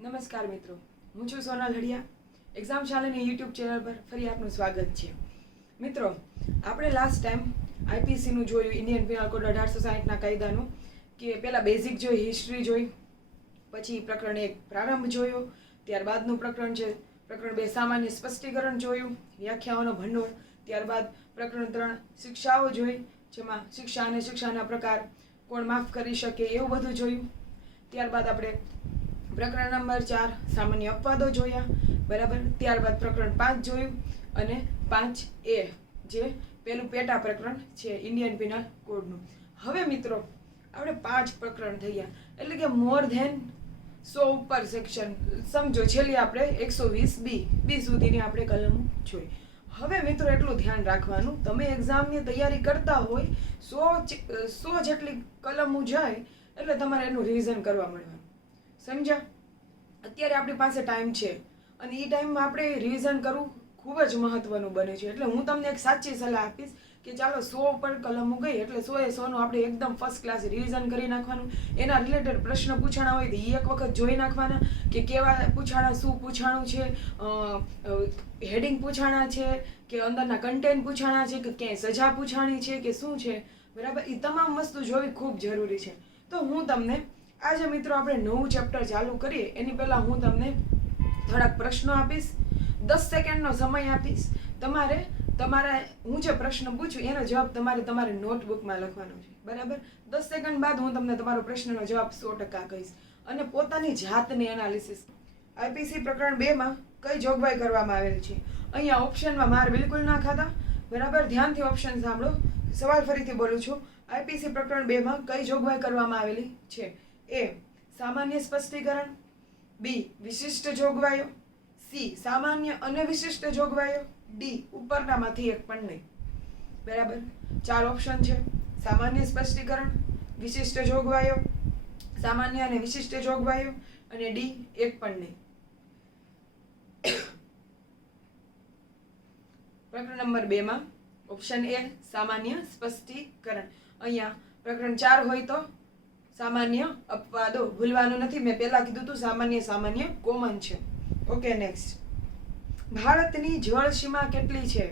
નમસ્કાર મિત્રો, હું છું સોનલ હડિયા. એક્ઝામ શાળાની યુટ્યુબ ચેનલ પર ફરી આપનું સ્વાગત છે. મિત્રો, આપણે લાસ્ટ ટાઈમ આઈપીસીનું જોયું, ઇન્ડિયન પિનલ કોડ 1860ના કાયદાનું, કે પહેલાં બેઝિક જોઈ, હિસ્ટ્રી જોઈ, પછી પ્રકરણ 1 પ્રારંભ જોયો, ત્યારબાદનું પ્રકરણ છે પ્રકરણ 2 સામાન્ય સ્પષ્ટીકરણ જોયું, વ્યાખ્યાઓનો ભંડોળ, ત્યારબાદ પ્રકરણ 3 શિક્ષાઓ જોઈ, જેમાં શિક્ષા અને શિક્ષાના પ્રકાર, કોણ માફ કરી શકે, એવું બધું જોયું. ત્યારબાદ આપણે પ્રકરણ નંબર 4 સામાન્ય અપવાદો જોયા, બરાબર. ત્યારબાદ પ્રકરણ 5 જોયું અને 5A જે પેલું પેટા પ્રકરણ છે ઇન્ડિયન પિનલ કોડનું. હવે મિત્રો, આપણે 5 પ્રકરણ થઈ ગયા, એટલે કે મોર ધેન 100 ઉપર સેક્શન. સમજો, છેલ્લી આપણે 120B સુધીની આપણે કલમ જોઈ. હવે મિત્રો, એટલું ધ્યાન રાખવાનું, તમે એક્ઝામની તૈયારી કરતા હોય, 100 જેટલી કલમો જાય એટલે તમારે એનું રિવિઝન કરવા મળવાનું. સમજ્યા? અત્યારે આપણી પાસે ટાઈમ છે અને એ ટાઈમમાં આપણે રિવિઝન કરવું ખૂબ જ મહત્વનું બને છે. એટલે હું તમને એક સાચી સલાહ આપીશ કે ચાલો 100 ઉપર કલમો ગઈ એટલે 100 નું આપણે એકદમ ફર્સ્ટ ક્લાસ રિવિઝન કરી નાખવાનું. એના રિલેટેડ પ્રશ્ન પૂછાણા હોય તો એ એક વખત જોઈ નાખવાના કે કેવા પૂછાણા, શું પૂછાણું છે, હેડિંગ પૂછાણા છે કે અંદરના કન્ટેન્ટ પૂછાણા છે કે ક્યાંય સજા પૂછાણી છે કે શું છે, બરાબર. એ તમામ વસ્તુ જોવી ખૂબ જરૂરી છે. તો હું તમને આજે મિત્રો આપણે નવું ચેપ્ટર ચાલુ કરીએ એની પહેલાં હું તમને થોડાક પ્રશ્નો આપીશ, 10 સેકન્ડનો સમય આપીશ. તમારા હું જે પ્રશ્ન પૂછું એનો જવાબ તમારે નોટબુકમાં લખવાનો છે, બરાબર. 10 સેકન્ડ બાદ હું તમને તમારો પ્રશ્નનો જવાબ 100% કહીશ. અને પોતાની જાતની એનાલિસિસ. આઈપીસી પ્રકરણ 2માં કઈ જોગવાઈ કરવામાં આવેલ છે? અહીંયા ઓપ્શનમાં માર બિલકુલ ના ખાતા, બરાબર. ધ્યાનથી ઓપ્શન સાંભળો. સવાલ ફરીથી બોલું છું. આઈપીસી પ્રકરણ 2માં કઈ જોગવાઈ કરવામાં આવેલી છે? A. સામાન્ય સ્પષ્ટીકરણ, B. વિશિષ્ટ જોગવાઈઓ, C. સામાન્ય અને વિશિષ્ટ જોગવાઈઓ, D. ઉપરનામાંથી એક પણ નહીં, બરાબર. 4 ઓપ્શન છે: સામાન્ય સ્પષ્ટીકરણ, વિશિષ્ટ જોગવાઈઓ, સામાન્ય અને વિશિષ્ટ જોગવાઈઓ અને D. એક પણ નહીં. પ્રકરણ નંબર 2માં ઓપ્શન A સામાન્ય સ્પષ્ટીકરણ. અહીંયા પ્રકરણ 4 હોય તો સામાન્ય અપવાદો ભૂલવાનું નથી. મેં પહેલા કીધું હતું સામાન્ય કોમન છે. Okay, next. ભારતની જળ સીમા કેટલી છે?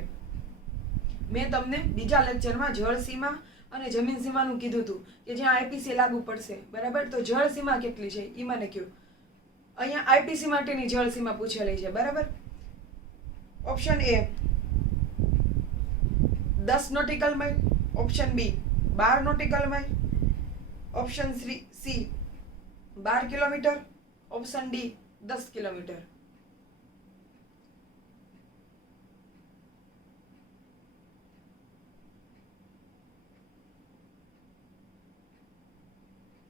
મેં તમને બીજા લેક્ચરમાં જળ સીમા અને જમીન સીમાનું કીધું હતું કે જ્યાં આઈપીસી લાગુ પડશે, બરાબર. તો જળ સીમા કેટલી છે એ મને કહો. અહીંયા આઈપીસી માટેની જળ સીમા પૂછેલી છે, બરાબર. Option A 10 nautical mile, option B 12 nautical mile, option C 12 kilometre, option D 10 kilometre.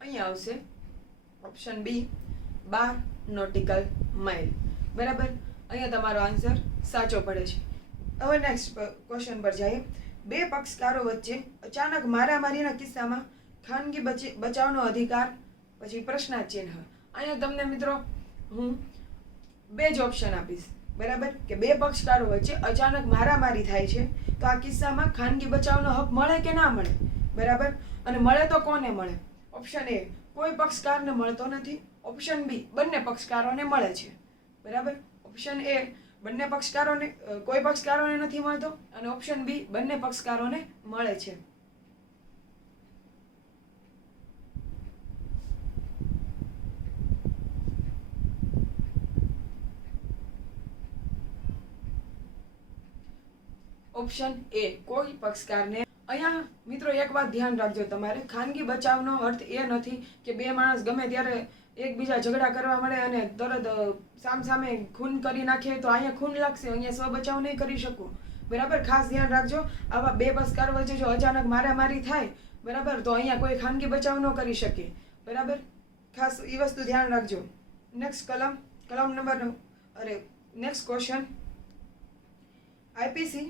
અહીંયા આવશે ઓપ્શન B 12 નોટિકલ માઇલ, બરાબર. અહીંયા તમારો આન્સર સાચો પડે છે. હવે નેક્સ્ટ ક્વેશ્ચન પર જઈએ. બે પક્ષકારો વચ્ચે અચાનક મારામારીના કિસ્સામાં ખાનગી બચાવનો અધિકાર, પછી પ્રશ્નાર્થ ચિહ્ન. અહીંયા તમને મિત્રો હું 2 જ ઓપ્શન આપીશ, બરાબર. કે બે પક્ષકારો વચ્ચે અચાનક મારામારી થાય છે તો આ કિસ્સામાં ખાનગી બચાવનો હક મળે કે ના મળે, બરાબર. અને મળે તો કોને મળે? ઓપ્શન A કોઈ પક્ષકારને મળતો નથી, ઓપ્શન B બંને પક્ષકારોને મળે છે, બરાબર. ઓપ્શન A બંને પક્ષકારોને, કોઈ પક્ષકારોને નથી મળતો, અને ઓપ્શન B બંને પક્ષકારોને મળે છે. ઓપ્શન A કોઈ પક્ષકારને. અહીંયા મિત્રો એક વાત ધ્યાન રાખજો તમારે, ખાનગી બચાવનો અર્થ એ નથી કે બે માણસ ગમે ત્યારે એકબીજા ઝઘડા કરવા મળે અને તરત સામસામે ખૂન કરી નાખે તો અહીંયા ખૂન લાગશે, અહીંયા સ્વ બચાવ નહીં કરી શકો, બરાબર. ખાસ ધ્યાન રાખજો. આવા બે પક્ષકારો વચ્ચે જો અચાનક મારામારી થાય, બરાબર, તો અહીંયા કોઈ ખાનગી બચાવ ન કરી શકે, બરાબર. ખાસ એ વસ્તુ ધ્યાન રાખજો. નેક્સ્ટ કલમ નંબર નેક્સ્ટ ક્વેશ્ચન. આઈપીસી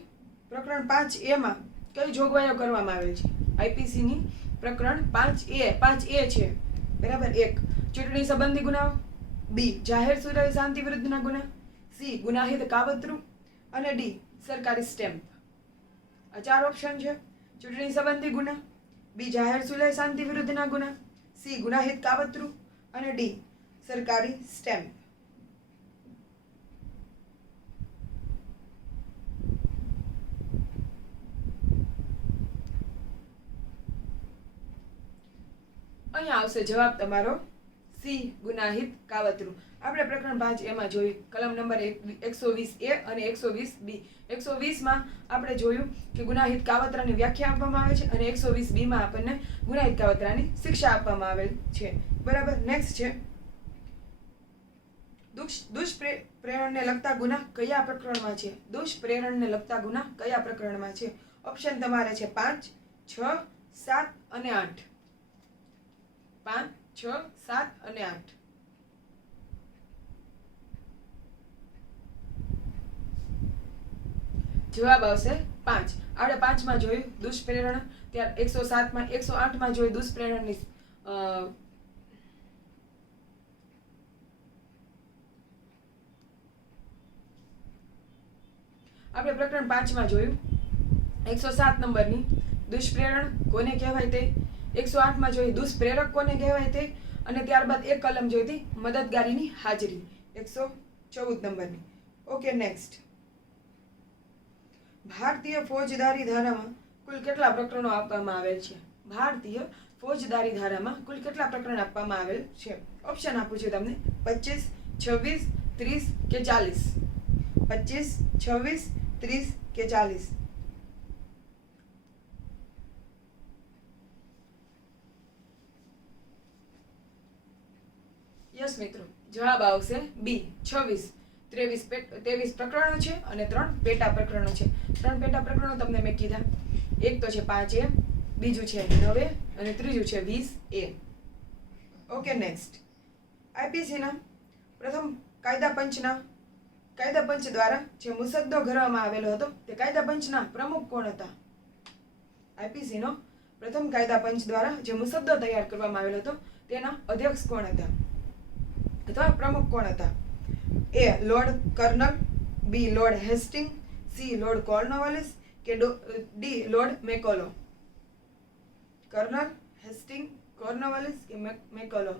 પ્રકરણ 5A માં કઈ જોગવાઈઓ કરવામાં આવેલ છે? આઈપીસીની પ્રકરણ 5A છે, બરાબર. 1 ચૂંટણી સંબંધી ગુનાઓ, B જાહેર સુરક્ષા શાંતિ વિરુદ્ધના ગુના, C ગુનાહિત કાવતરું અને D સરકારી સ્ટેમ્પ. આ 4 ઓપ્શન છે. ચૂંટણી સંબંધી ગુના, B જાહેર સુરક્ષા શાંતિ વિરુદ્ધના ગુના, C ગુનાહિત કાવતરું અને D સરકારી સ્ટેમ્પ. અહીંયા આવશે જવાબ તમારો સી, ગુનાહિત કાવતરું. આપણે પ્રકરણ 5 એમાં જોયું કલમ નંબર 120A અને 120B. 120માં આપણે જોયું કે ગુનાહિત કાવતરાની વ્યાખ્યા આપવામાં આવે છે અને 120B માં આપણને ગુનાહિત કાવતરાની શિક્ષા આપવામાં આવેલ છે. બરાબર. નેક્સ્ટ છે દુષ્પ્રેરણને લગતા ગુના કયા પ્રકરણમાં છે? દુષ્પ્રેરણને લગતા ગુના કયા પ્રકરણમાં છે? ઓપ્શન તમારે છે 5, 6, 7 અને 8. 5, 6, 7 અને 8. જવાબ આવશે 5. આપણે 5માં જોયું દુષ્પ્રેરણ, ત્યાર 107માં, 108માં જોયું દુષ્પ્રેરણની આપણે પ્રકરણ 5માં જોયું 107 નંબરની દુષ્પ્રેરણ કોને કહેવાય તે, 108માં જોઈ દુષ્પ્રેરક કોને કહેવાય તે, અને ત્યારબાદ એક કલમ જોઈ હતી મદદગારીની હાજરી 114 નંબરની. ઓકે. નેક્સ્ટ, ભારતીય ફોજદારી ધારામાં કુલ કેટલા પ્રકરણો આપવામાં આવેલ છે? ભારતીય ફોજદારી ધારામાં કુલ કેટલા પ્રકરણ આપવામાં આવેલ છે? ઓપ્શન આપું છું તમને 25, 26, 30 કે 40. 25, 26, 30 કે 40. યસ મિત્રો, જવાબ આવશે બી, 26. 23 પ્રકરણો છે અને 3 પેટા પ્રકરણો છે. 3 પેટા પ્રકરણો તમને મેં કીધા. એક તો છે 5A, બીજું છે 9A અને ત્રીજું છે 20A. ઓકે. નેક્સ્ટ, આઈપીસીના પ્રથમ કાયદા પંચ દ્વારા જે મુસદ્દો ઘડવામાં આવેલો હતો તે કાયદા પંચના પ્રમુખ કોણ હતા? આઈપીસીનો પ્રથમ કાયદા પંચ દ્વારા જે મુસદ્દો તૈયાર કરવામાં આવેલો હતો તેના અધ્યક્ષ કોણ હતા અથવા પ્રમુખ કોણ હતા? એ લોર્ડ કર્નલ, બી લોર્ડ હેસ્ટિંગ, સી લોર્ડ કોર્નવાલિસ કે D lord Macaulay? Kernel, Hastings, કોર્નવાલિસ કે મેકોલો?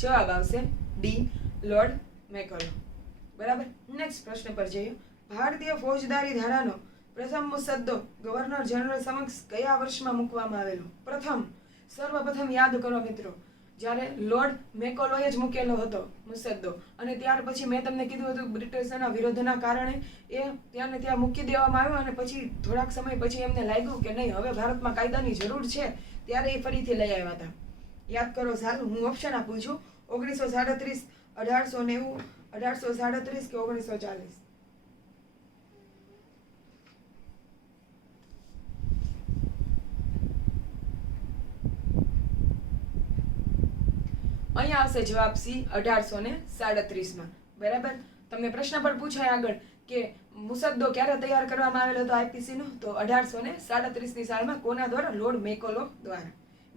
જવાબ આવશે ડી લોર્ડ મેકોલો. બરાબર. નેક્સ્ટ પ્રશ્ન પર જઈએ. ભારતીય ફોજદારી ધારાનો પ્રથમ મુસદ્દો ગવર્નર જનરલ સમક્ષ કયા વર્ષમાં મૂકવામાં આવેલો? સર્વપ્રથમ યાદ કરો મિત્રો, જ્યારે લોર્ડ મેકોલોએ જ મૂકેલો હતો મુસદ્દો, અને ત્યાર પછી મેં તમને કીધું હતું બ્રિટિશના વિરોધના કારણે એ ત્યાંને ત્યાં મૂકી દેવામાં આવ્યો, અને પછી થોડાક સમય પછી એમને લાગ્યું કે નહીં, હવે ભારતમાં કાયદાની જરૂર છે, ત્યારે એ ફરીથી લઈ આવ્યા હતા. યાદ કરો. સારું, હું ઓપ્શન આપું છું 1937, 1890, 1837 કે 1940. અહીંયા આવશે જવાબ સી, 1837માં. બરાબર. તમને પ્રશ્ન પર પૂછાય આગળ કે મુસદ્દો ક્યારે તૈયાર કરવામાં આવેલો હતો આઈપીસી નો? તો 1837ની સાલમાં. કોના દ્વારા? લોર્ડ મેકોલો દ્વારા.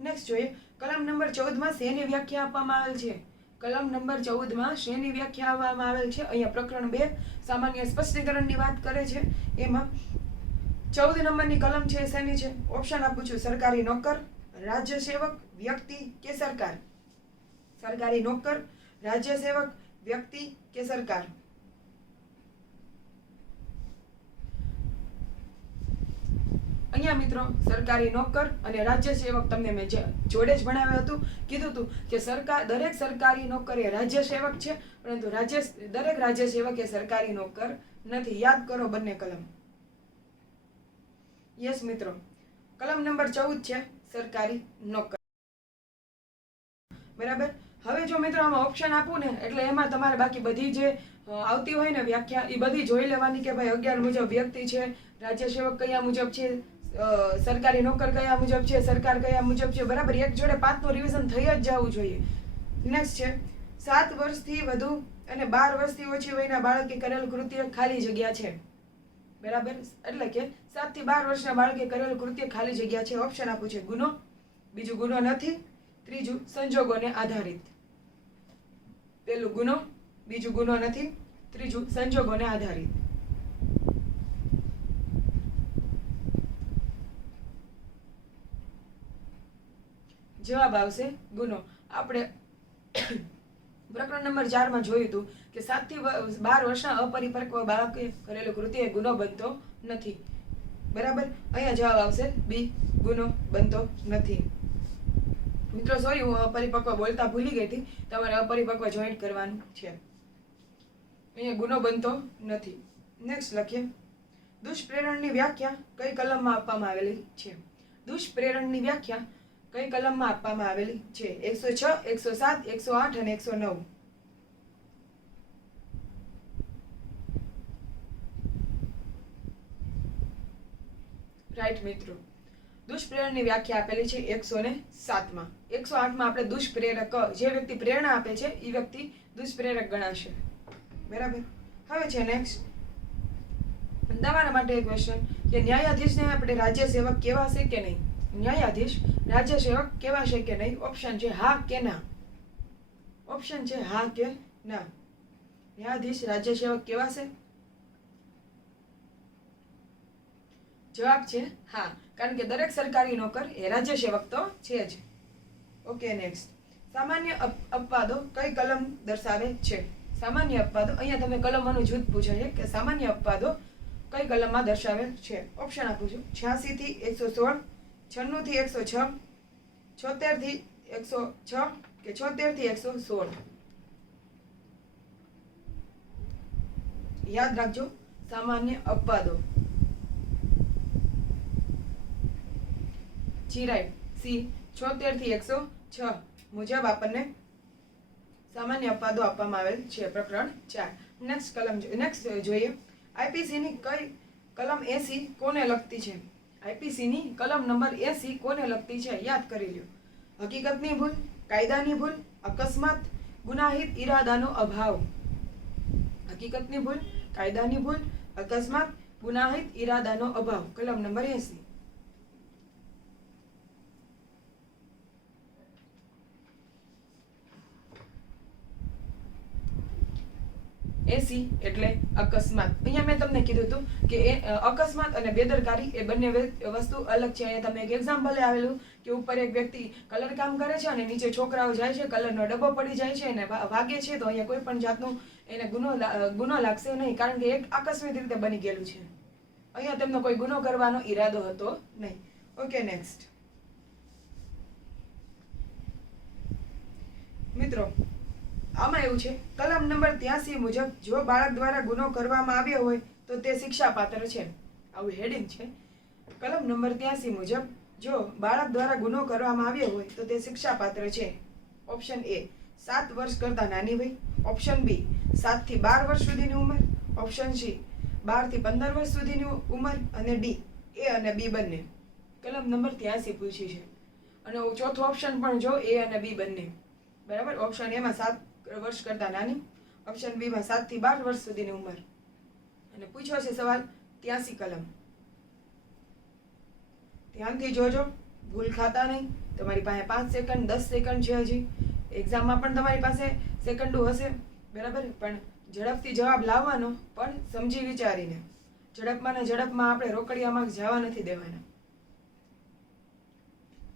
નેક્સ્ટ જોઈએ, કલમ નંબર 14માં શેની વ્યાખ્યા આપવામાં આવેલ છે? કલમ નંબર 14માં શેની વ્યાખ્યા આપવામાં આવેલ છે? અહીંયા પ્રકરણ 2 સામાન્ય સ્પષ્ટીકરણની વાત કરે છે. એમાં 14 નંબરની કલમ છે શેની છે? ઓપ્શન આપું છું સરકારી નોકર, રાજ્ય સેવક, વ્યક્તિ કે સરકાર? સરકારી નોકર, રાજ્ય સેવક, વ્યક્તિ કે સરકાર? અહીંયા મિત્રો સરકારી નોકર અને રાજ્ય સેવક તમને મેં જોડે જ ભણાવ્યું હતું. કીધું હતું કે દરેક સરકારી નોકર એ રાજ્ય સેવક છે, પરંતુ દરેક રાજ્ય સેવક એ સરકારી નોકર નથી. યાદ કરો બંને કલમ. યસ મિત્રો, કલમ નંબર 14 છે સરકારી નોકર. બરાબર. હવે જો મિત્રો આમાં ઓપ્શન આપું ને, એટલે એમાં તમારે બાકી બધી જે આવતી હોય ને વ્યાખ્યા એ બધી જોઈ લેવાની કે ભાઈ 11 મુજબ વ્યક્તિ છે, રાજ્ય સેવક કયા મુજબ છે, સરકારી નોકર કયા મુજબ છે, સરકાર કયા મુજબ છે. બરાબર. એક જોડે 5નું રિવિઝન થઈ જ જવું જોઈએ. નેક્સ્ટ છે 7 વર્ષથી વધુ અને 12 વર્ષથી ઓછી વયના બાળકે કરેલ કૃત્ય ખાલી જગ્યા છે. બરાબર. એટલે કે 7 થી 12 વર્ષના બાળકે કરેલ કૃત્ય ખાલી જગ્યા છે. ઓપ્શન આપું છે ગુનો, બીજું ગુનો નથી, ત્રીજું સંજોગોને આધારિત. પેલું ગુનો, બીજું ગુનો નથી, ત્રીજું સંજોગોને આધારિત. જવાબ આવશે ગુનો. આપણે પ્રકરણ નંબર 4 માં જોયું હતું કે 7 થી 12 વર્ષના અપરિપક્વ બાળકે કરેલું કૃત્ય એ ગુનો બનતો નથી. બરાબર, અહીંયા જવાબ આવશે બી, ગુનો બનતો નથી. મિત્રો સોરી, હું અપરિપક્વ બોલતા ભૂલી ગઈ હતી. તમારે અપરિપક્વ જોઈન્ટ કરવાનું છે. અહીંયા ગુનો બનતો નથી. નેક્સ્ટ લખીએ, દુષ્પ્રેરણની વ્યાખ્યા કઈ કલમમાં આપવામાં આવેલી છે? દુષ્પ્રેરણની વ્યાખ્યા કઈ કલમમાં આપવામાં આવેલી છે? 106, 107, 108 અને 109. રાઈટ મિત્રો, દુષ્પ્રેરણની વ્યાખ્યા આપેલી છે 107 માં. 108 માં આપણે દુષ્પ્રેરક, જે વ્યક્તિ પ્રેરણા આપે છે એ વ્યક્તિ દુષ્પ્રેરક ગણાશે. બરાબર. હવે છે નેક્સ્ટ તમારા માટે એક ક્વેશ્ચન કે ન્યાયાધીશને આપણે રાજ્ય સેવક કહેવાશે કે નહીં? ન્યાયાધીશ રાજ્ય સેવક કહેવાશે કે નહીં? ઓપ્શન છે હા કે ના. ઓપ્શન છે હા કે ના. ન્યાયાધીશ રાજ્ય સેવક કહેવાશે? જવાબ છે હા, કારણ કે દરેક સરકારી નોકર એ રાજ્ય સેવક તો છે જ. ઓકે નેક્સ્ટ, સામાન્ય અપવાદો કઈ કલમ દર્શાવે છે? સામાન્ય અપવાદો, અહીંયા તમે કલમોનું જૂથ પૂછે છે કે સામાન્ય અપવાદો કઈ કલમમાં દર્શાવે છે? ઓપ્શન આપું છું. 86 થી 116, 96 થી 106, 76 થી 106 કે 76 થી 116. યાદ રાખજો, સામાન્ય અપવાદો. જી રાઈટ, સી 76 થી 106 મુજબ આપણને સામાન્ય અપવાદો આપવામાં આવેલ છે. પ્રકરણ 4. નેક્સ્ટ જોઈએ, આઈપીસી ની કઈ કલમ 80 કોને લગતી છે? આઈપીસી ની કલમ નંબર 80 કોને લગતી છે? યાદ કરી લ્યો. હકીકતની ભૂલ, કાયદાની ભૂલ, અકસ્માત, ગુનાહિત ઈરાદાનો અભાવ. હકીકતની ભૂલ, કાયદાની ભૂલ, અકસ્માત, ગુનાહિત ઈરાદાનો અભાવ. કલમ નંબર 80. 80 એટલે અકસ્માત. અહીંયા મેં તમને કીધું હતું કે અકસ્માત અને બેદરકારી એ બંને વસ્તુ અલગ છે. અહીંયા તમે એક એક્ઝામ્પલ આવેલું કે ઉપર એક વ્યક્તિ કલર કામ કરે છે અને નીચે છોકરાઓ જાય છે, કલરનો ડબ્બો પડી જાય છે અને વાગે છે, તો અહીંયા કોઈ પણ જાતનું એને ગુનો લાગશે નહીં, કારણ કે એક આકસ્મિક રીતે બની ગયેલું છે. અહીંયા તેમનો કોઈ ગુનો કરવાનો ઈરાદો હતો નહીં. ઓકે નેક્સ્ટ મિત્રો, આમાં એવું છે, કલમ નંબર 83 મુજબ જો બાળક દ્વારા ગુનો કરવામાં આવ્યો હોય તો તે શિક્ષાપાત્ર છે. આવું હેડિંગ છે. કલમ નંબર 83 મુજબ જો બાળક દ્વારા ગુનો કરવામાં આવ્યો હોય તો તે શિક્ષાપાત્ર છે. ઓપ્શન એ 7 વર્ષ કરતા નાની વય, ઓપ્શન બી 7 થી 12 વર્ષ સુધીની ઉંમર, ઓપ્શન સી 12 થી 15 વર્ષ સુધીની ઉંમર અને ડી એ અને બી બંને. કલમ નંબર 83 પૂછી છે. અને ચોથો ઓપ્શન પણ જો એ અને બી બંને. બરાબર, ઓપ્શન એમાં 7 વર્ષ કરતા નાની, ઓપ્શન બી માં 7 થી 12 વર્ષ સુધીની ઉંમર. અને પૂછ્યો છે સવાલ 83 કલમ. ધ્યાનથી જોજો, ભૂલ ખાતા નહીં. તમારી પાસે 5 સેકન્ડ 10 સેકન્ડ છે. હજી એક્ઝામમાં પણ તમારી પાસે સેકન્ડો હશે. બરાબર, પણ ઝડપથી જવાબ લાવવાનો, પણ સમજી વિચારીને. ઝડપમાં ને ઝડપમાં આપણે રોકડિયામાં જવા નથી દેવાના.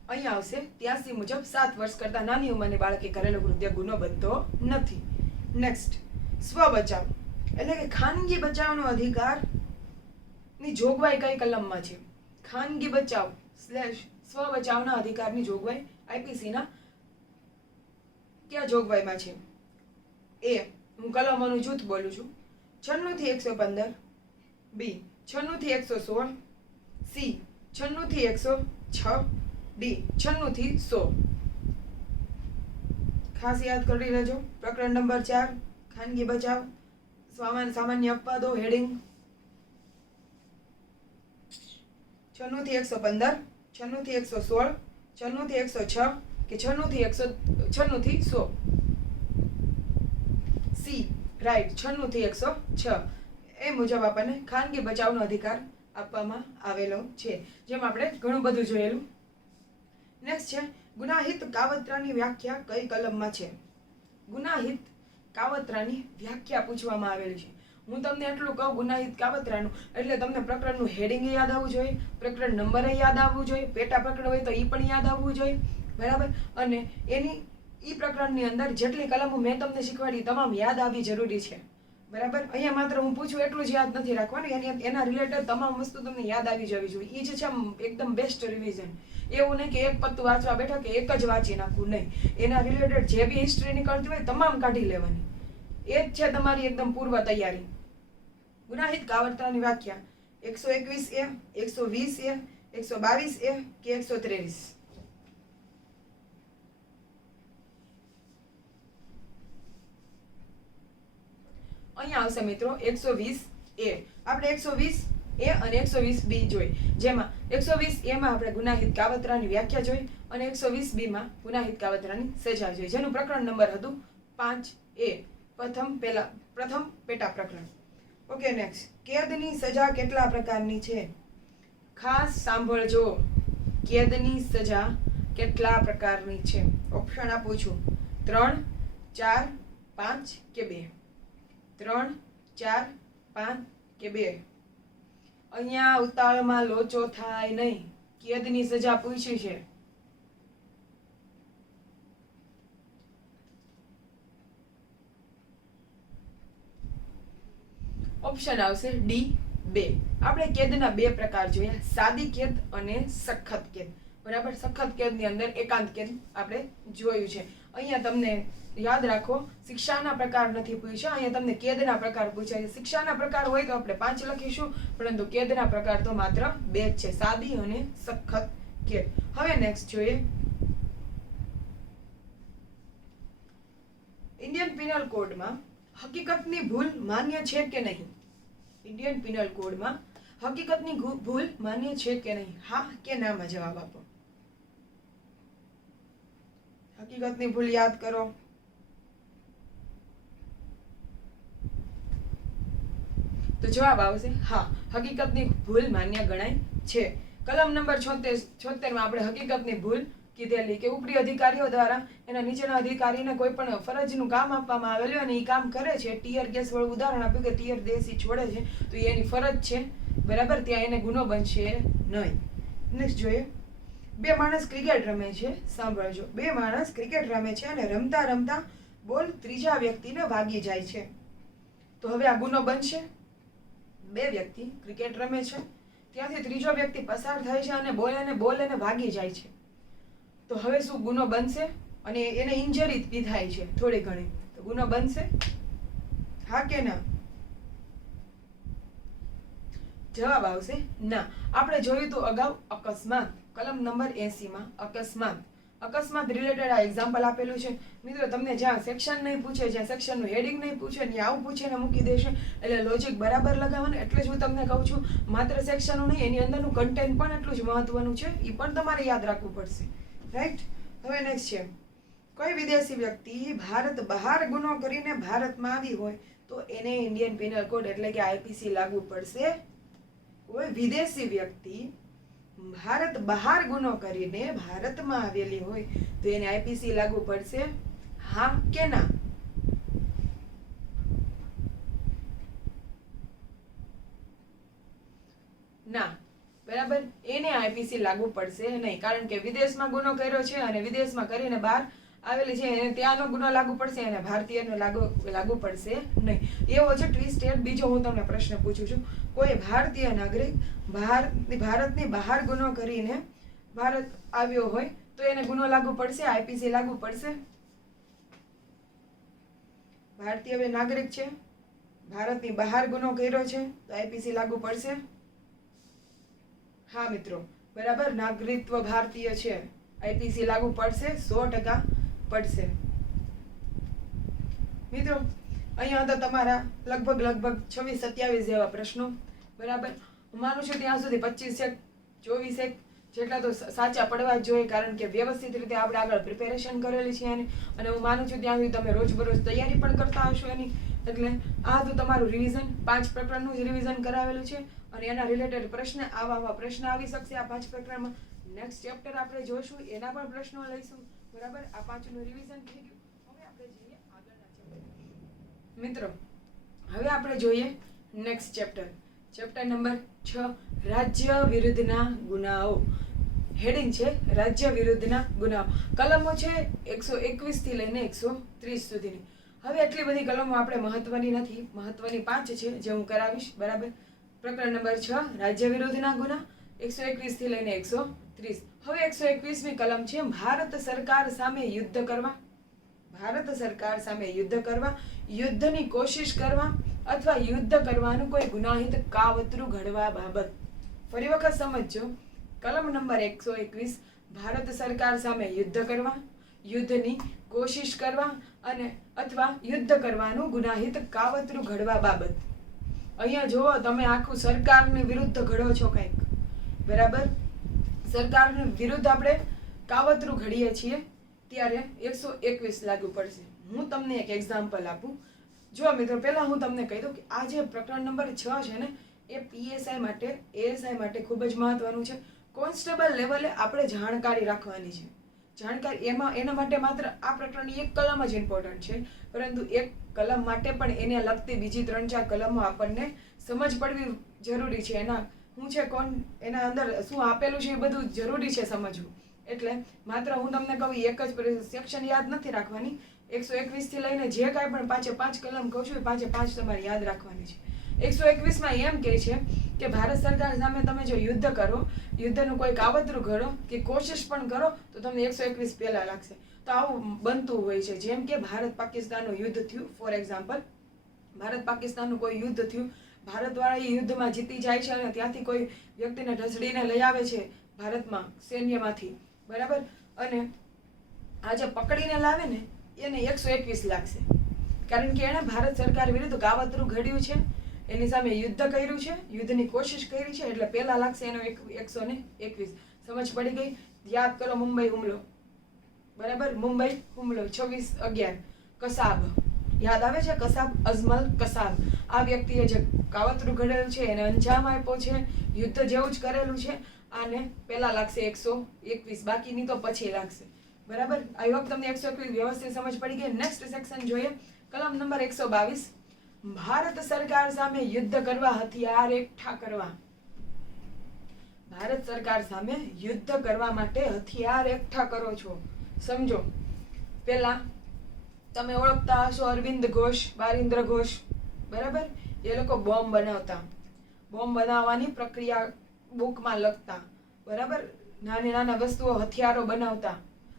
અહીંયા આવશે 83 મુજબ 7 વર્ષ કરતા નાની ઉંમરની બાળકે કરેલો કૃત્ય ગુનો બનતો નથી. નેક્સ્ટ, સ્વ બચાવ એટલે કે ખાનગી બચાવનો અધિકાર ની જોગવાઈ કઈ કલમમાં છે? ખાનગી બચાવ / સ્વ બચાવના અધિકારની જોગવાઈ આઈપીસી ના કયા જોગવાઈમાં છે? એ, હું કલમોનું જૂથ બોલું છું. 96 થી 115, બી 96 થી 116, સી 96 થી 106, ડી 96 થી 100. ખાસ યાદ કરી લેજો. પ્રકરણ નંબર 4, ખાનગી બચાવ, સામાન્ય અપવાદો, હેડિંગ 96 થી 115, 96 થી 116, 96 થી 106 કે 96 થી 100. સી રાઈટ, 96 થી 106 એ મુજબ આપણને ખાનગી બચાવનો અધિકાર આપવામાં આવેલો છે, જેમ આપણે ઘણું બધું જોયેલું. નેક્સ્ટ છે, ગુનાહિત કાવતરાની વ્યાખ્યા કઈ કલમમાં છે? ગુનાહિત કાવતરાની વ્યાખ્યા પૂછવામાં આવેલી છે. હું તમને એટલું કહું ગુનાહિત કાવતરાનું એટલે તમને પ્રકરણનું હેડિંગ યાદ આવવું જોઈએ, પ્રકરણ નંબર યાદ આવવું જોઈએ, પેટા પ્રકરણ હોય તો એ પણ યાદ આવવું જોઈએ, બરાબર. અને એની પ્રકરણની અંદર જેટલી કલમો મેં તમને શીખવાડી તમામ યાદ આવવી જરૂરી છે. બરાબર. અહીંયા માત્ર હું પૂછું એટલું જ યાદ નથી રાખવાનું, એના રિલેટેડ તમામ વસ્તુ તમને યાદ આવી જવી જોઈએ. એ જ છે એકદમ બેસ્ટ રિવિઝન. એવું નહીં કે એક પત્તું વાંચવા બેઠા કે એક જ વાંચી નાખવું, નહીં. એના રિલેટેડ જે બી હિસ્ટ્રી નીકળતી હોય તમામ કાઢી લેવાની. એ જ છે તમારી એકદમ પૂર્વ તૈયારી. ગુનાહિત કાવતરાની વ્યાખ્યા 121A, 120A, 122A કે 123? અહીંયા આવશે મિત્રો 120A. આપણે 120A અને 120B જોઈ, જેમાં 120A માં આપણે ગુનાહિત કાવતરાની વ્યાખ્યા જોઈ અને 120B માં ગુનાહિત કાવતરાની સજા જોઈ, જેનું પ્રકરણ નંબર હતું 5A, પ્રથમ પેટા પ્રકરણ. Okay, next. કેદની સજા કેટલા પ્રકારની છે? ખાસ સાંભળજો, કેદની સજા કેટલા પ્રકારની છે? ઓપ્શન આપું છું: 3, 4, 5 કે 2? 3, 4, 5 કે 2? અહીંયા ઉતાવળમાં લોચો થાય નહીં. કેદની સજા પૂછી છે. ઓપ્શન આવશે D, 2. આપણે કેદના 2 પ્રકાર જોયા: સાદી કેદ અને સખત કેદ. બરાબર. સખત કેદની અંદર એકાંત કેદ આપણે જોયું છે. અહીંયા તમને યાદ રાખો, શિક્ષાના પ્રકાર નથી પૂછ્યા, અહીંયા તમને કેદના પ્રકાર પૂછ્યા છે. શિક્ષાના પ્રકાર હોય તો આપણે 5 લખીશું, પરંતુ કેદના પ્રકાર તો માત્ર 2 જ છે: સાદી અને સખત કેદ. હવે નેક્સ્ટ જોઈએ. ઇન્ડિયન પિનલ કોડમાં હકીકતની ભૂલ માન્ય છે કે નહીં? ઇન્ડિયન પિનલ કોડમાં હકીકતની ભૂલ માન્ય છે કે નહીં? હા કે નામાં જવાબ આપો. હકીકતની ભૂલ યાદ કરો. તો જવાબ આવશે હા, હકીકતની ભૂલ માન્ય ગણાય છે. કલમ નંબર 76 માં આપણે હકીકતની ભૂલ કીધેલી કે ઉપરી અધિકારીઓ દ્વારા એના નીચેના અધિકારીને કોઈ પણ ફરજનું કામ આપવામાં આવેલું અને એ કામ કરે છે. ટીયર ગેસ વાળું ઉદાહરણ આપ્યું કે ટીયર ગેસ છોડે છે, તો એની ફરજ છે. બરાબર. ત્યાં એને ગુનો બનશે નહીં. નેક્સ્ટ જોઈએ. 2 માણસ ક્રિકેટ રમે છે. સાંભળજો. 2 માણસ ક્રિકેટ રમે છે અને રમતા રમતા બોલ ત્રીજા વ્યક્તિને વાગી જાય છે. તો હવે આ ગુનો બનશે. 2 વ્યક્તિ ક્રિકેટ રમે છે, ત્યાંથી ત્રીજો વ્યક્તિ પસાર થાય છે અને બોલ એને વાગી જાય છે. તો હવે શું ગુનો બનશે? અને એને ઇન્જરી બી થાય છે થોડી ઘણી, તો ગુનો બનશે? હા કે ના? જવાબ આવશે ના. આપણે જોયું તો અગાઉ અકસ્માત, કલમ નંબર 80 માં અકસ્માત રિલેટેડ આ એક્ઝામ્પલ આપેલું છે. મિત્રો, તમને જ્યાં સેક્શન નહીં પૂછે, જ્યાં સેક્શનનું હેડિંગ નહીં પૂછે, ત્યાં આવું પૂછીને મૂકી દેશે, એટલે લોજિક બરાબર લગાવવાનું. એટલે જ હું તમને કહું છું, માત્ર સેક્શનનું નહીં, એની અંદરનું કન્ટેન્ટ પણ એટલું જ મહત્વનું છે. એ પણ તમારે યાદ રાખવું પડશે. રાઈટ. હવે નેક્સ્ટ છે. કોઈ વિદેશી વ્યક્તિ ભારત બહાર ગુનો કરીને ભારતમાં આવી હોય તો એને ઇન્ડિયન પિનલ કોડ એટલે કે આઈપીસી લાગુ પડશે. કોઈ વિદેશી વ્યક્તિ ભારત બહાર ગુનો કરીને ભારતમાં આવેલી હોય તો એને આઈપીસી લાગુ પડશે? હા કે ના? ના. બરાબર. એને આઈપીસી લાગુ પડશે નહીં, કારણ કે વિદેશમાં ગુનો કર્યો છે અને વિદેશમાં કરીને બહાર આવેલી છે, એને ત્યાંનો ગુનો લાગુ પડશે, અને ભારતીયનો લાગુ પડશે નહીં. એવો છે ટ્વિસ્ટેડ. બીજો હું તમને પ્રશ્ન પૂછું છું. કોઈ ભારતીય નાગરિક ભારતની બહાર ગુનો કરીને ભારત આવ્યો હોય તો એને ગુનો લાગુ પડશે? આઈપીસી લાગુ પડશે? ભારતીય નાગરિક છે, ભારતની બહાર ગુનો કર્યો છે, તો આઈપીસી લાગુ પડશે? હા મિત્રો, બરાબર. નાગરિકત્વ ભારતીય છે, આઈપીસી લાગુ પડશે, 100% પડશે. મિત્રો, અહીંયા હતા તમારા લગભગ 26-27 જેવા પ્રશ્નો. બરાબર. હું માનું છું ત્યાં સુધી 25-24 જેટલા તો સાચા પડવા જ જોઈએ, કારણ કે વ્યવસ્થિત રીતે આપણે આગળ પ્રિપેરેશન કરેલી છે એની, અને હું માનું છું ત્યાં સુધી તમે રોજબરોજ તૈયારી પણ કરતા હશો એની. એટલે આ તો તમારું રિવિઝન, 5 પ્રકરણનું જ રિવિઝન કરાવેલું છે, અને એના રિલેટેડ પ્રશ્ન આવા પ્રશ્ન આવી શકશે આ 5 પ્રકરણમાં. નેક્સ્ટ ચેપ્ટર આપણે જોઈશું, એના પણ પ્રશ્નો લઈશું. બરાબર. આ 5નું રિવિઝન થઈ ગયું. હવે આપણે જઈએ આગળના ચેપ્ટર. મિત્રો, હવે આપણે જોઈએ નેક્સ્ટ ચેપ્ટર નંબર 6, રાજ્ય વિરુદ્ધના ગુનાઓ. હેડિંગ છે રાજ્ય વિરુદ્ધના ગુનાઓ. કલમો છે 121 થી લઈને 130 સુધીની. હવે એટલી બધી કલમો આપણે મહત્વની નથી, મહત્વની 5 છે જે હું કરાવીશ. બરાબર. પ્રકરણ નંબર 6 રાજ્ય વિરુદ્ધના ગુના 121 થી લઈને 130. હવે 121મી કલમ છે ભારત સરકાર સામે યુદ્ધ કરવા. ભારત સરકાર સામે યુદ્ધ કરવા, યુદ્ધની કોશિશ કરવા અથવા યુદ્ધ કરવાનું કોઈ ગુનાહિત કાવતરું ઘડવા બાબત. ફરી વખત સમજજો. કલમ નંબર 121 ભારત સરકાર સામે યુદ્ધ કરવા, યુદ્ધની કોશિશ કરવા અને અથવા યુદ્ધ કરવાનું ગુનાહિત કાવતરું ઘડવા બાબત. અહીંયા જુઓ, તમે આખું સરકારની વિરુદ્ધ ઘડો છો કંઈક. બરાબર. સરકારની વિરુદ્ધ આપણે કાવતરું ઘડીએ છીએ ત્યારે 121 લાગુ પડશે. હું તમને એક એક્ઝામ્પલ આપું. જો મિત્રો, પહેલા હું તમને કહી દઉં કે આ જે પ્રકરણ નંબર 6 છે ને એ પીએસઆઈ માટે, એએસઆઈ માટે ખૂબ જ મહત્વનું છે. કોન્સ્ટેબલ લેવલે આપણે જાણકારી રાખવાની છે. જાણકારી એના માટે માત્ર આ પ્રકરણની એક કલમ જ ઇમ્પોર્ટન્ટ છે, પરંતુ એક કલમ માટે પણ એને લગતી બીજી 3-4 કલમો આપણને સમજ પડવી જરૂરી છે. શું છે, એના અંદર શું આપેલું છે એ બધું જરૂરી છે સમજવું. એટલે માત્ર હું તમને કહું એક જ સેક્શન યાદ નથી રાખવાની. 121 થી લઈને જે કાંઈ પણ 5 કલમ કહું છું એ 5 તમારે યાદ રાખવાની છે. 121માં એમ કહે છે કે ભારત સરકાર સામે તમે જો યુદ્ધ કરો, યુદ્ધનું કોઈ કાવતરું ઘડો કે કોશિશ પણ કરો તો તમને 121 પહેલા લાગશે. તો આવું બનતું હોય છે. જેમ કે ભારત પાકિસ્તાનનું યુદ્ધ થયું, ફોર એક્ઝામ્પલ ભારત પાકિસ્તાનનું કોઈ યુદ્ધ થયું, ભારતવાળા એ યુદ્ધમાં જીતી જાય છે અને ત્યાંથી કોઈ વ્યક્તિને ઢસડીને લઈ આવે છે ભારતમાં સૈન્યમાંથી. બરાબર. અને આ જે પકડીને લાવે ને એને 121 લાગશે, કારણ કે એણે ભારત સરકાર વિરુદ્ધ કાવતરું ઘડ્યું છે, એની સામે યુદ્ધ કર્યું છે, યુદ્ધની કોશિશ કરી છે, એટલે પહેલા લાગશે એનો 121. સમજ પડી ગઈ? યાદ કરો મુંબઈ હુમલો. બરાબર. મુંબઈ હુમલો 26/11. કસાબ યાદ આવે છે? કસાબ, અજમલ કસાબ. આ વ્યક્તિએ જે કાવતરું ઘડેલું છે એને અંજામ આપ્યો છે, યુદ્ધ જેવું જ કરેલું છે. આને પહેલા લાગશે 121, બાકીની તો પછી લાગશે. બરાબર. આઈ હોપ તમને 121 વ્યવસ્થિત સમજ પડી ગઈ. નેક્સ્ટ સેક્શન જોઈએ. કલમ નંબર 122 ભારત સરકાર સામે યુદ્ધ કરવા, હથિયાર એકઠા કરવા. ભારત સરકાર સામે યુદ્ધ કરવા માટે હથિયાર એકઠા કરો છો. સમજો. પહેલા તમે ઓળખતા હશો અરવિંદ ઘોષ, બારિન્દ્ર ઘોષ. બરાબર. એ લોકો બોમ્બ બનાવતા, બોમ્બ બનાવવાની પ્રક્રિયા બુકમાં લખતા. બરાબર. નાની વસ્તુઓ, હથિયારો બનાવતા.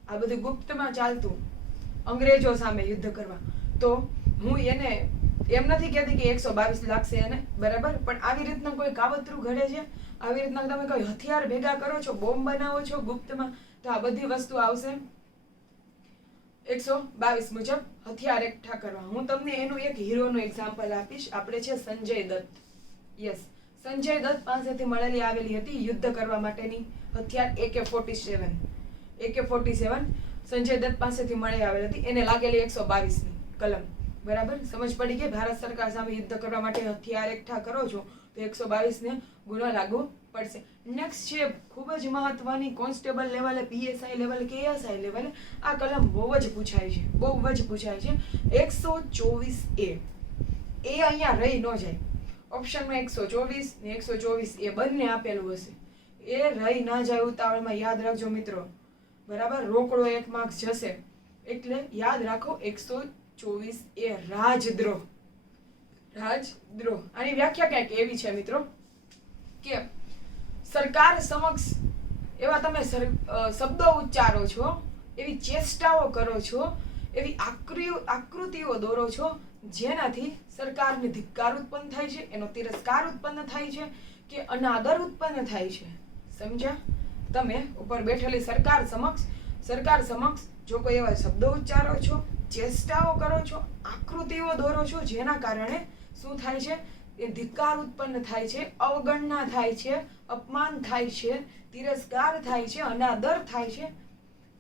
આ બધું ગુપ્તમાં ચાલતું. અંગ્રેજો સામે યુદ્ધ કરવા. તો હું એને એમ નથી કહેતી કે 122 લાગશે એને. બરાબર. પણ આવી રીતના કોઈ કાવતરું ઘડે છે, આવી રીતના તમે કોઈ હથિયાર ભેગા કરો છો, બોમ્બ બનાવો છો ગુપ્તમાં, તો આ બધી વસ્તુ આવશે 122 મુજબ હથિયાર એકઠા કરવા. હું તમને એનું એક હીરોનું એક્ઝામ્પલ આપીશ. આપણે છે સંજય દત્ત. યસ, સંજય દત્ત પાસેથી મળેલી આવેલી હતી યુદ્ધ કરવા માટેની હથિયાર AK-47. AK-47 સંજય દત્ત પાસેથી મળી આવેલી હતી. એને લાગેલી 122ની કલમ. બરાબર. સમજ પડી ગઈ? ભારત સરકાર સામે યુદ્ધ કરવા માટે હથિયાર એકઠા કરો છો તો 122 ને ગુનો લાગુ પડશે. નેક્સ્ટ છે ખૂબ જ મહત્વની, કોન્સ્ટેબલ લેવલે, પીએસઆઈ લેવલે કે એએસઆઈ લેવલે આ કલમ બહુ જ પૂછાય છે, બહુ જ પૂછાય છે. 124A. એ અહીંયા રહી ન જાય. ઓપ્શનમાં 124 ને 124A બંને આપેલું હશે. એ રહી ના જાય ઉતાવળમાં. યાદ રાખજો મિત્રો. બરાબર. રોકડો 1 માર્ક્સ જશે. એટલે યાદ રાખો 124A રાજદ્રોહ. રાજદ્રોહ. આની વ્યાખ્યા ક્યાંક એવી છે મિત્રો કે સરકાર સમક્ષ એવા તમે શબ્દો ઉચ્ચારો છો, એવી ચેષ્ટાઓ કરો છો, એવી આકૃતિઓ દોરો છો જેનાથી સરકારને ધિક્કાર ઉત્પન્ન થાય છે, એનો તિરસ્કાર ઉત્પન્ન થાય છે કે અનાદર ઉત્પન્ન થાય છે. સમજ્યા? તમે ઉપર બેઠેલી સરકાર સમક્ષ જો કોઈ એવા શબ્દો ઉચ્ચારો છો, ચેષ્ટાઓ કરો છો, આકૃતિઓ દોરો છો જેના કારણે શું થાય છે? એ ધિક્કાર ઉત્પન્ન થાય છે, અવગણના થાય છે, અપમાન થાય છે, તિરસ્કાર થાય છે, અનાદર થાય છે.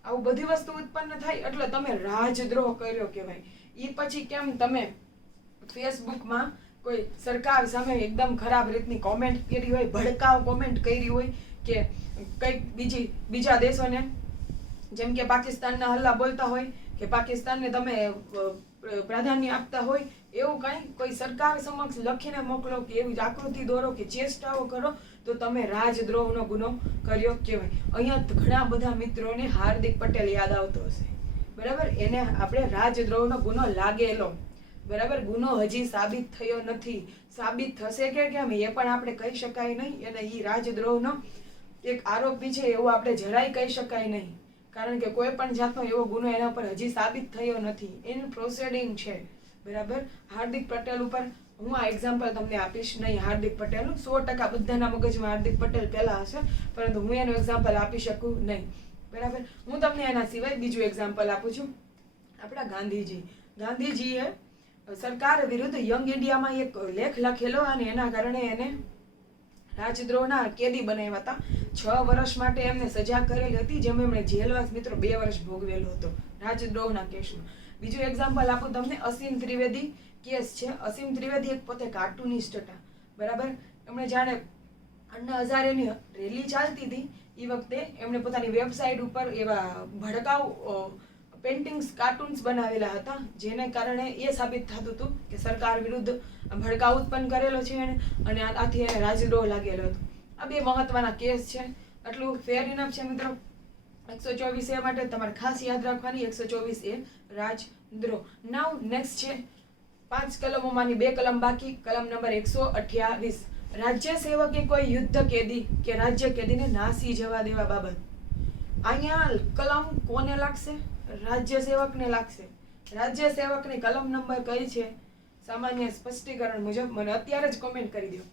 આવું બધી વસ્તુ ઉત્પન્ન થાય એટલે તમે રાજદ્રોહ કર્યો કહેવાય. એ પછી કેમ તમે ફેસબુકમાં કોઈ સરકાર સામે એકદમ ખરાબ રીતની કોમેન્ટ કરી હોય, ભડકાવ કોમેન્ટ કરી હોય કે કંઈક બીજા દેશોને જેમ કે પાકિસ્તાનના હલ્લા બોલતા હોય કે પાકિસ્તાનને તમે પ્રાધાન્ય આપતા હોય, એવું કંઈ કોઈ સરકાર સમક્ષ લખીને મોકલો કે એવી આકૃતિ દોરો કે ચેષ્ટાઓ કરો તો તમે રાજદ્રોહનો ગુનો કર્યો કહેવાય. અહીંયા ઘણા બધા મિત્રોને હાર્દિક પટેલ યાદ આવતો હશે, બરાબર. એને આપણે રાજદ્રોહનો ગુનો લાગેલો, બરાબર. ગુનો હજી સાબિત થયો નથી. સાબિત થશે કે કેમ એ પણ આપણે કહી શકાય નહીં, અને એ રાજદ્રોહનો એક આરોપી છે એવું આપણે જરાય કહી શકાય નહીં, કારણ કે કોઈ પણ જાતનો એવો ગુનો એના પર હજી સાબિત થયો નથી. એનું પ્રોસેડિંગ છે, બરાબર. હાર્દિક પટેલ ઉપર હું આ એક્ઝામ્પલ તમને આપીશ નહીં. હાર્દિક પટેલનું 100% બધાના મગજમાં હાર્દિક પટેલ પહેલા હશે, પરંતુ હું એનું એક્ઝામ્પલ આપી શકું નહીં, બરાબર. હું તમને એના સિવાય બીજું એક્ઝામ્પલ આપું છું. આપણા ગાંધીજીએ સરકાર વિરુદ્ધ યંગ ઇન્ડિયામાં એક લેખ લખેલો, અને એના કારણે એને રાજદ્રોહના કેદી બનાવ્યા હતા. 6 વર્ષ માટે એમને સજા કરેલી હતી, જેમાં એમણે જેલવાસ મિત્રો 2 વર્ષ ભોગવેલો હતો રાજદ્રોહના કેસમાં. બીજું એક્ઝામ્પલ આપું તમને, અસીમ ત્રિવેદી કેસ છે. અસીમ ત્રિવેદી એક પોતે કાર્ટુનિસ્ટ હતા, બરાબર. એમણે જાણે અન્ના હઝારેની રેલી ચાલતી હતી એ વખતે એમણે પોતાની વેબસાઇટ ઉપર એવા ભડકાઉ પેઇન્ટિંગ્સ, કાર્ટૂન્સ બનાવેલા હતા, જેને કારણે એ સાબિત થતું હતું કે સરકાર વિરુદ્ધ ભડકાઉ ઉત્પન્ન કરેલો છે એને, અને આથી એને રાજદ્રોહ લાગેલો હતો. આ 2 મહત્વના કેસ છે. આટલું ફેર ઇનફ છે મિત્રો. 124A માટે તમારે ખાસ યાદ રાખવાની, 124A રાજદ્રોહ. નાઉ નેક્સ્ટ છે 5 કલમોમાંની 2 કલમ બાકી. કલમ નંબર 128, રાજ્ય સેવકે કોઈ યુદ્ધ કેદી કે રાજ્ય કેદીને નાસી જવા દેવા બાબત. અહીંયા કલમ કોને લાગશે? રાજ્ય સેવકને લાગશે. રાજ્ય સેવકની કલમ નંબર કઈ છે? સામાન્ય સ્પષ્ટીકરણ મુજબ મને અત્યારે જ કોમેન્ટ કરી દો,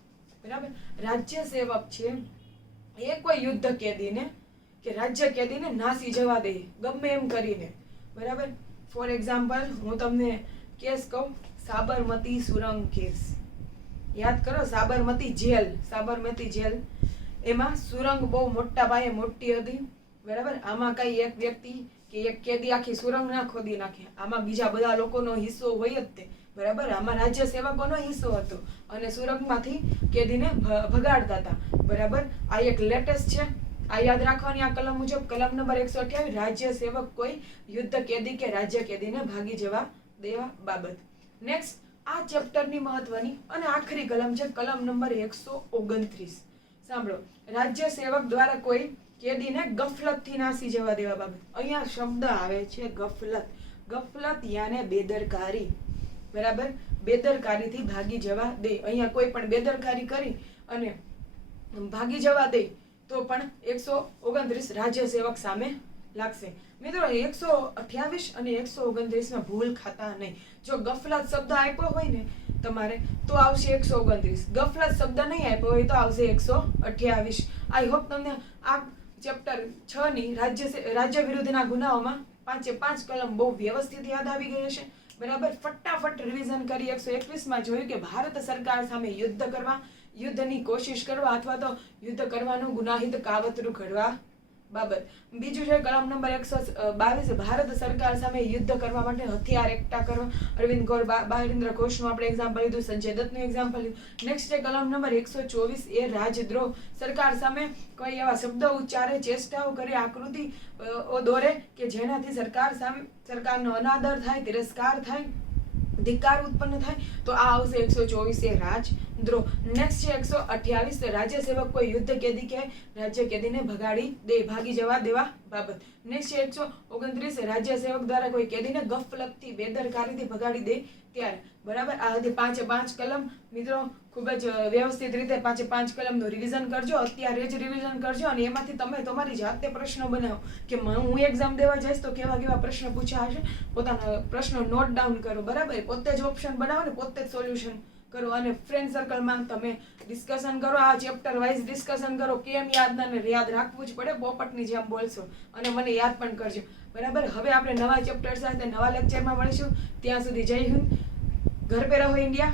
બરાબર. રાજ્ય સેવક છે એ કોઈ યુદ્ધ કેદીને કે રાજ્ય કેદીને નાસી જવા દે, ગમે એમ કરીને, બરાબર. ફોર એક્ઝામ્પલ હું તમને કેસ કહું, સાબરમતી સુરંગ કેસ યાદ કરો. સાબરમતી જેલ એમાં સુરંગ બહુ મોટા પાયે મોટી હતી, બરાબર. આમાં કઈ એક વ્યક્તિ કે એક કેદી આખી સુરંગ ના ખોદી નાખે, આમાં બીજા બધા લોકોનો હિસ્સો હોય જ તે, બરાબર. આમાં રાજ્ય સેવકોનો હિસ્સો હતો, અને સુરંગમાંથી કેદીને ભગાડતા હતા, બરાબર. આ એક લેટેસ્ટ છે, આ યાદ રાખવાની. આ કલમ મુજબ કલમ નંબર 128, રાજ્ય સેવક કોઈ યુદ્ધ કેદી કે રાજ્ય કેદીને ભાગી જવા દેવા બાબત. નેક્સ્ટ આ ચેપ્ટરની મહત્વની અને આખરી કલમ છે કલમ નંબર 129. સાંભળો, રાજ્ય સેવક દ્વારા કોઈ કેદીને ગફલતથી નાસી જવા દેવા બાબત. અહીંયા શબ્દ આવે છે ગફલત. ગફલત યાને બેદરકારી, બરાબર. બેદરકારીથી ભાગી જવા દે. અહીંયા કોઈ પણ બેદરકારી કરી અને ભાગી જવા દે તો પણ 129 રાજ્ય સેવક સામે લાગશે. મિત્રો 128 અને 129 માં ભૂલ ખાતા નહીં. જો ગફલત શબ્દ આપ્યો હોય ને તમારે તો આવશે 129. ગફલત શબ્દ નહીં આપ્યો હોય તો આવશે 128. આઈ હોપ તમને આ ચેપ્ટર 6 ની રાજ્ય વિરુદ્ધના ગુનાઓમાં 5 કલમ બહુ વ્યવસ્થિત યાદ આવી ગઈ હશે, બરાબર. ફટાફટ રિવિઝન કરી. 121 માં જોયું કે ભારત સરકાર સામે યુદ્ધની કોશિશ કરવા અથવા તો યુદ્ધ કરવાનું ગુનાહિત કાવતરું ઘડવા બાબત. બીજું છે કલમ નંબર 122, ભારત સરકાર સામે યુદ્ધ કરવા માટે હથિયાર એકઠા કરવા. અરવિંદ ઘોષ, બારિન્દ્ર ઘોષનું આપણે એક્ઝામ્પલ લીધું, સંજય દત્તનું એક્ઝામ્પલ લીધું. નેક્સ્ટ છે કલમ નંબર 124, એ રાજદ્રોહ. સરકાર સામે કોઈ એવા શબ્દો ઉચ્ચારે, ચેષ્ટાઓ કરે, આકૃતિ દોરે કે જેનાથી સરકારનો અનાદર થાય, તિરસ્કાર થાય, ધિક્કાર ઉત્પન્ન થાય, તો આ આવશે 124 એ રાજદ્રોહ. નેક્સ્ટ છે 128, રાજ્ય સેવક કોઈ યુદ્ધ કેદી કે રાજ્ય કેદીને ભાગી જવા દેવા બાબત. નેક્સ્ટ છે 129, રાજ્ય સેવક દ્વારા કોઈ કેદીને ગફલતથી, બેદરકારીથી ભગાડી દે ત્યારે, બરાબર. આ હતી 5 કલમ. મિત્રો ખૂબ જ વ્યવસ્થિત રીતે 5 કલમનું રિવિઝન કરજો, અત્યારે જ રિવિઝન કરજો, અને એમાંથી તમે તમારી જાતે પ્રશ્નો બનાવો કે હું એક્ઝામ દેવા જઈશ તો કેવા પ્રશ્ન પૂછ્યા હશે. પોતાના પ્રશ્નો નોટ ડાઉન કરો, બરાબર. પોતે જ ઓપ્શન બનાવો ને પોતે જ સોલ્યુશન કરો, અને ફ્રેન્ડ સર્કલમાં તમે ડિસ્કશન કરો. આ ચેપ્ટર વાઇઝ ડિસ્કશન કરો. કેમ યાદ રાખવું જ પડે, પોપટની જેમ બોલશો, અને મને યાદ પણ કરજો, બરાબર. હવે આપણે નવા ચેપ્ટર સાથે નવા લેક્ચરમાં મળીશું. ત્યાં સુધી જય હિન્દ. ઘર પે રહો ઇન્ડિયા.